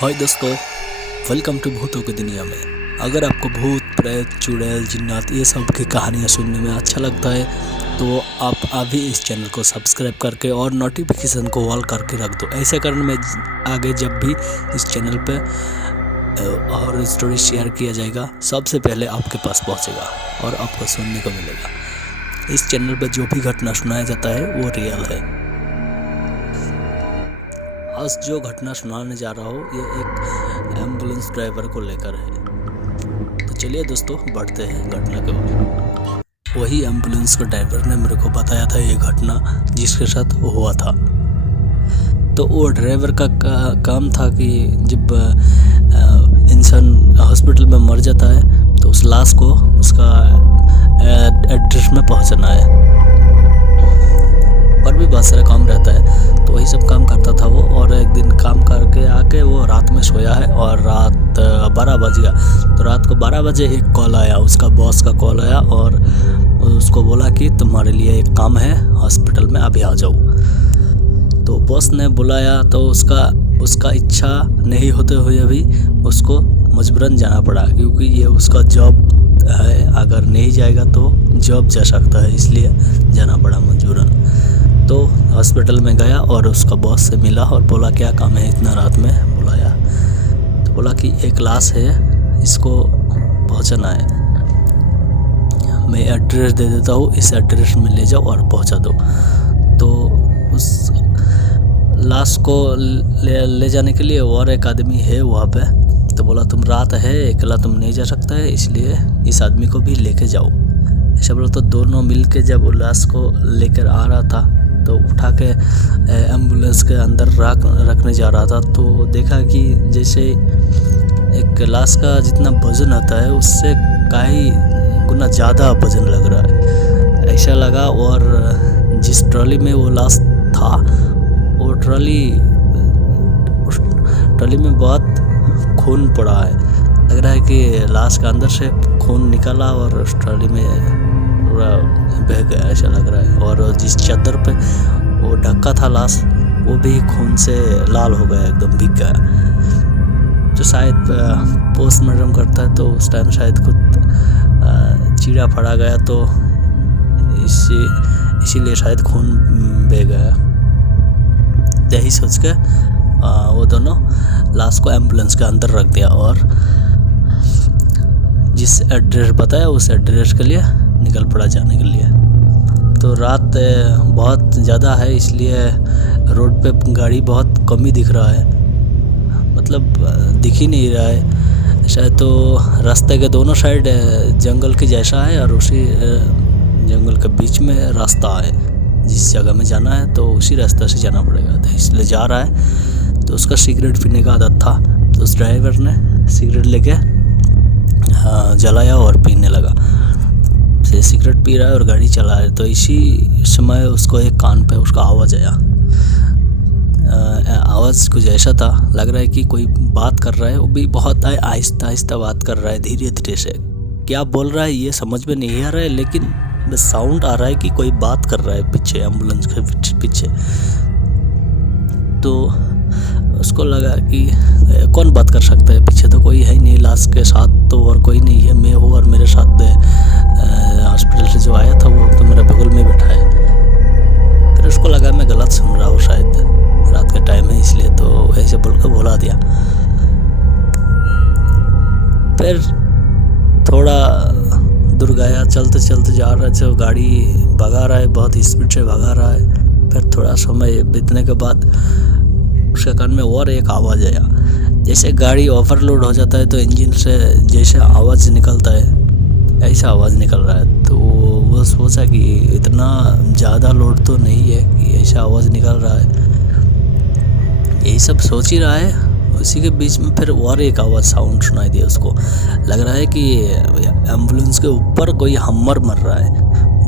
हाय दोस्तों, welcome to भूतों की दुनिया में। अगर आपको भूत प्रेत चुड़ैल जिन्नात ये सब की कहानियाँ सुनने में अच्छा लगता है तो आप अभी इस चैनल को सब्सक्राइब करके और नोटिफिकेशन को ऑल करके रख दो। ऐसे करने में आगे जब भी इस चैनल पे और स्टोरी शेयर किया जाएगा सबसे पहले आपके पास पहुंचेगा और आपको सुनने को मिलेगा। इस चैनल पर जो भी घटना सुनाया जाता है वो रियल है। आज जो घटना सुनाने जा रहा हूँ ये एक एम्बुलेंस ड्राइवर को लेकर है। तो चलिए दोस्तों बढ़ते हैं घटना के बारे। वही एम्बुलेंस के ड्राइवर ने मेरे को बताया था ये घटना जिसके साथ हुआ था। तो वो ड्राइवर का काम था कि जब इंसान हॉस्पिटल में मर जाता है तो उस लाश को उसका एड्रेस में पहुंचाना है। और भी बहुत सारा काम रहता है तो वही सब काम करता था वो। और एक दिन काम करके आके वो रात में सोया है और रात 12 बज गया। तो रात को 12 बजे एक कॉल आया, उसका बॉस का कॉल आया और उसको बोला कि तुम्हारे लिए एक काम है हॉस्पिटल में, अभी आ जाओ। तो बॉस ने बुलाया तो उसका इच्छा नहीं होते हुए भी उसको मजबूरन जाना पड़ा, क्योंकि ये उसका जॉब है। अगर नहीं जाएगा तो जॉब जा सकता है, इसलिए जाना पड़ा मजबूरन। तो हॉस्पिटल में गया और उसका बॉस से मिला और बोला क्या काम है इतना रात में बुलाया। तो बोला कि एक लाश है, इसको पहुंचाना है, मैं एड्रेस दे देता हूँ, इस एड्रेस में ले जाओ और पहुंचा दो। तो उस लाश को ले जाने के लिए और एक आदमी है वहाँ पे। तो बोला तुम रात है, अकेला तुम नहीं जा सकता है, इसलिए इस आदमी को भी लेके जाओ। ऐसा बोला। तो दोनों मिल के जब वो लाश को लेकर आ रहा था तो उठा के एम्बुलेंस के अंदर रखने जा रहा था तो देखा कि जैसे एक लाश का जितना वजन आता है उससे कई गुना ज़्यादा वजन लग रहा है, ऐसा लगा। और जिस ट्रॉली में वो लाश था वो ट्रॉली में बहुत खून पड़ा है। लग रहा है कि लाश के अंदर से खून निकला और उस ट्रॉली में पूरा बह गया, ऐसा लग रहा है। और जिस चादर पे वो ढका था लाश वो भी खून से लाल हो गया, एकदम भीग गया। जो शायद पोस्टमार्टम करता है तो उस टाइम शायद खुद चीरा फड़ा गया तो इसीलिए शायद खून बह गया। यही सोच के वो दोनों लाश को एम्बुलेंस के अंदर रख दिया और जिस एड्रेस बताया उस एड्रेस के लिए निकल पड़ा जाने के लिए। तो रात बहुत ज़्यादा है इसलिए रोड पे गाड़ी बहुत कम ही दिख रहा है, मतलब दिख ही नहीं रहा है। शायद तो रास्ते के दोनों साइड जंगल के जैसा है और उसी जंगल के बीच में रास्ता है। जिस जगह में जाना है तो उसी रास्ते से जाना पड़ेगा, तो इसलिए जा रहा है। तो उसका सिगरेट पीने का आदत था तो उस ड्राइवर ने सिगरेट लेके जलाया और पीने लगा। से सिगरेट पी रहा है और गाड़ी चला रहा है। तो इसी समय उसको एक कान पे उसका आवाज़ आया। आवाज़ कुछ ऐसा था, लग रहा है कि कोई बात कर रहा है, वो भी बहुत आहिस्ता आहिस्ता बात कर रहा है, धीरे धीरे से। क्या बोल रहा है ये समझ में नहीं आ रहा है, लेकिन बस साउंड आ रहा है कि कोई बात कर रहा है पीछे, एम्बुलेंस के पीछे। तो उसको लगा कि कौन बात कर सकता है, पीछे तो कोई है ही नहीं, लाश के साथ तो और कोई नहीं है, मैं हूँ और मेरे साथ हॉस्पिटल से जो आया था वो तो मेरे बगल में बैठा है। फिर उसको लगा मैं गलत सुन रहा हूँ, शायद रात का टाइम है इसलिए, तो ऐसे बोल कर भुला दिया। फिर थोड़ा दूर गया, चलते चलते जा रहा है, जो गाड़ी भगा रहा है, बहुत स्पीड से भगा रहा है। फिर थोड़ा समय बीतने के बाद उसके कान में और एक आवाज़ आया। जैसे गाड़ी ओवरलोड हो जाता है तो इंजन से जैसे आवाज़ निकलता है ऐसा आवाज़ निकल रहा है। तो वो सोचा कि इतना ज़्यादा लोड तो नहीं है कि ऐसा आवाज़ निकल रहा है, यही सब सोच ही रहा है। उसी के बीच में फिर और एक आवाज़ साउंड सुनाई दिया उसको। लग रहा है कि एम्बुलेंस के ऊपर कोई हमर मर रहा है,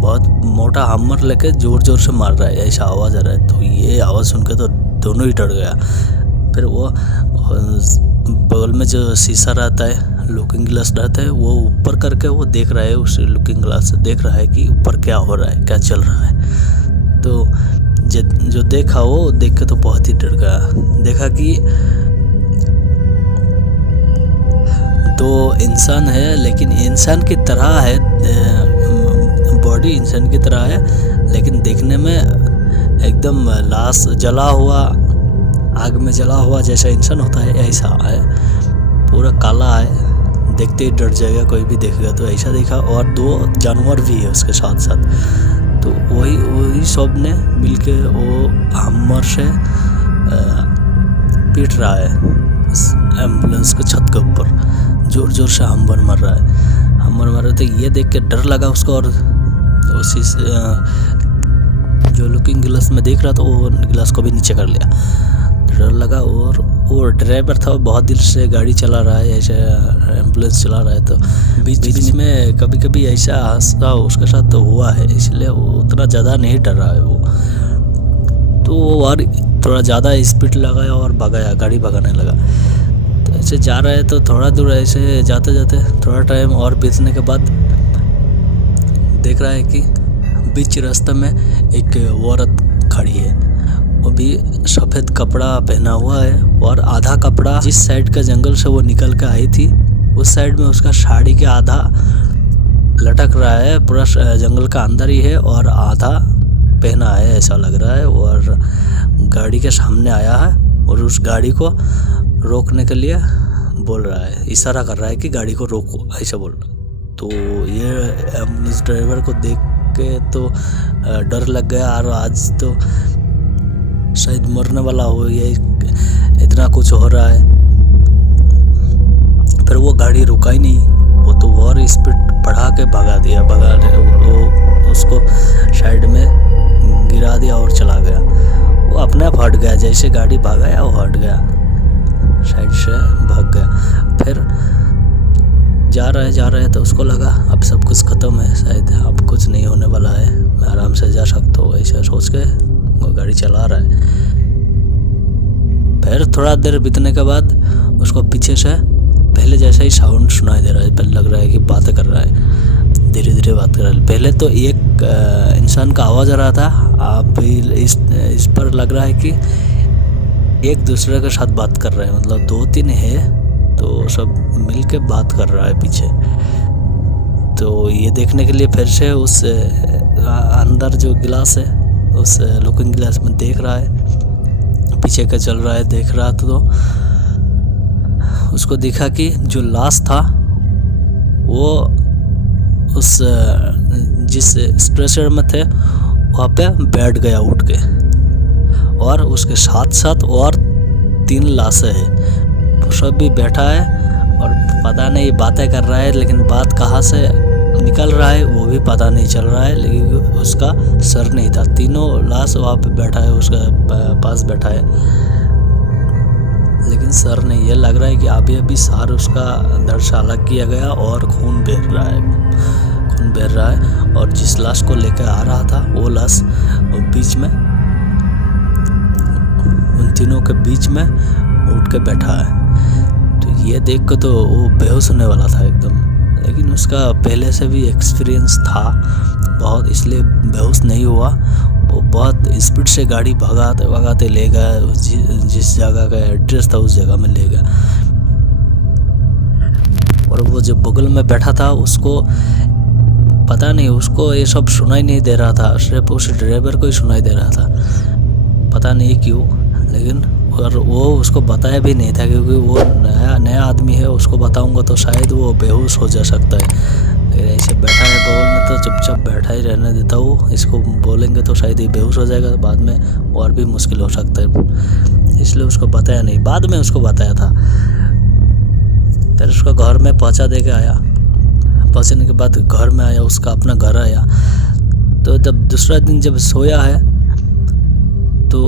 बहुत मोटा हमर लेके ज़ोर ज़ोर से मार रहा है, ऐसा आवाज़ आ रहा है। तो ये आवाज़ सुन के तो दोनों ही डर गया। फिर वो बगल में जो शीशा रहता है, लुकिंग ग्लास रहता है, वो ऊपर करके वो देख रहा है, उस लुकिंग ग्लास से देख रहा है कि ऊपर क्या हो रहा है, क्या चल रहा है। तो जो देखा वो देख के तो बहुत ही डर गया। देखा कि तो इंसान है, लेकिन इंसान की तरह है, बॉडी इंसान की तरह है, लेकिन देखने में एकदम लाश जला हुआ, आग में जला हुआ जैसा इंसान होता है ऐसा है, पूरा काला है, देखते ही डर जाएगा कोई भी देखेगा तो ऐसा देखा। और 2 जानवर भी है उसके साथ साथ, तो वही सब ने मिलके वो हमर से पीट रहा है एम्बुलेंस के छत के ऊपर, जोर जोर से हमर मार रहा है, हमर मार रहे थे। ये देख के डर लगा उसको, और उसी जो लुकिंग गिलास में देख रहा था वो गिलास को भी नीचे कर लिया, डर लगा। और वो ड्राइवर था, बहुत दिल से गाड़ी चला रहा है, ऐसे एम्बुलेंस चला रहा है, तो बीच में कभी कभी ऐसा हादसा उसके साथ तो हुआ है, इसलिए वो उतना ज़्यादा नहीं डर रहा है वो। तो वो और थोड़ा ज़्यादा स्पीड लगाया और भगाया, गाड़ी भगाने लगा। तो ऐसे जा रहे हैं, तो थोड़ा दूर ऐसे जाते जाते थोड़ा टाइम और बीतने के बाद देख रहा है कि बीच रास्ते में एक औरत खड़ी है, वो भी सफ़ेद कपड़ा पहना हुआ है, और आधा कपड़ा जिस साइड का जंगल से वो निकल के आई थी उस साइड में उसका साड़ी के आधा लटक रहा है, पूरा जंगल का अंदर ही है, और आधा पहना है ऐसा लग रहा है। और गाड़ी के सामने आया है और उस गाड़ी को रोकने के लिए बोल रहा है, इशारा कर रहा है कि गाड़ी को रोको, ऐसा बोल रहा है। तो ये एम्बुलेंस ड्राइवर को देख के तो डर लग गया, और आज तो शायद मरने वाला हो, ये इतना कुछ हो रहा है। फिर वो गाड़ी रुका ही नहीं, वो तो और स्पीड बढ़ा के भगा दिया, वो उसको साइड में गिरा दिया और चला गया। वो अपने आप हट गया, जैसे गाड़ी भागा वो हट गया, साइड से भाग गया। फिर जा रहा है तो उसको लगा अब सब कुछ ख़त्म है, शायद अब कुछ नहीं होने वाला है, मैं आराम से जा सकता हूँ, ऐसा सोच के वो गाड़ी चला रहा है। फिर थोड़ा देर बीतने के बाद उसको पीछे से पहले जैसा ही साउंड सुनाई दे रहा है, पहले लग रहा है कि बातें कर रहा है, धीरे धीरे बात कर रहा है। पहले तो एक इंसान का आवाज़ आ रहा था, अब इस पर लग रहा है कि एक दूसरे के साथ बात कर रहा है, मतलब 2-3 है तो सब मिल के बात कर रहा है पीछे। तो ये देखने के लिए फिर से उस अंदर जो गिलास है उस लुकिंग गिलास में देख रहा है, पीछे का चल रहा है, देख रहा था तो उसको देखा कि जो लाश था वो उस जिस स्ट्रेचर में थे वहाँ पे बैठ गया उठ के, और उसके साथ साथ और 3 लाशें हैं, सब भी बैठा है और पता नहीं बातें कर रहा है, लेकिन बात कहाँ से निकल रहा है वो भी पता नहीं चल रहा है। लेकिन उसका सर नहीं था, तीनों लाश वहाँ पे बैठा है, उसका पास बैठा है, लेकिन सर नहीं। ये लग रहा है कि अभी सर उसका दर्द से अलग किया गया और खून बह रहा है, और जिस लाश को लेकर आ रहा था वो लाश बीच में, उन तीनों के बीच में उठ के बैठा है। तो ये देख के तो वो बेहोश होने वाला था एकदम, लेकिन उसका पहले से भी एक्सपीरियंस था बहुत, इसलिए बेहोश नहीं हुआ। वो बहुत स्पीड से गाड़ी भगाते ले गया, जिस जगह का एड्रेस था उस जगह में ले गया। और वो जो बगल में बैठा था उसको पता नहीं, उसको ये सब सुनाई नहीं दे रहा था, सिर्फ उस ड्राइवर को ही सुनाई दे रहा था, पता नहीं क्यों। लेकिन और वो उसको बताया भी नहीं था, क्योंकि वो नया आदमी है, उसको बताऊंगा तो शायद वो बेहोश हो जा सकता है। ऐसे बैठा है बगल में तो चुपचाप बैठा ही रहने देता हूँ, इसको बोलेंगे तो शायद ये बेहोश हो जाएगा, बाद में और भी मुश्किल हो सकता है, इसलिए उसको बताया नहीं, बाद में उसको बताया था। फिर उसको घर में पहुँचा दे के आया, पहुँचने के बाद घर में आया, उसका अपना घर आया। तो जब दूसरा दिन जब सोया है तो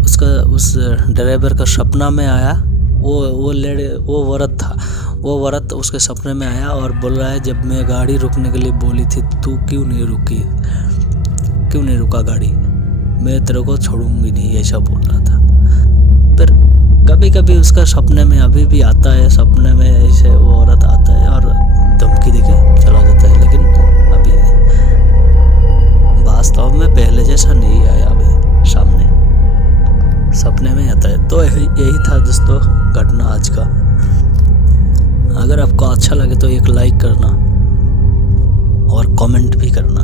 उसका उस ड्राइवर का सपना में आया, वो औरत उसके सपने में आया और बोल रहा है, जब मैं गाड़ी रुकने के लिए बोली थी तू क्यों नहीं रुका गाड़ी, मैं तेरे को छोड़ूंगी नहीं, ऐसा बोल रहा था। फिर कभी कभी उसका सपने में अभी भी आता है, सपने में ऐसे वो औरत आता है और धमकी देके चला जाता है, लेकिन अभी वास्तव में पहले जैसा नहीं आया, अभी सामने सपने में आता है। तो यही था दोस्तों घटना आज का। अगर आपको अच्छा लगे तो एक लाइक करना और कमेंट भी करना।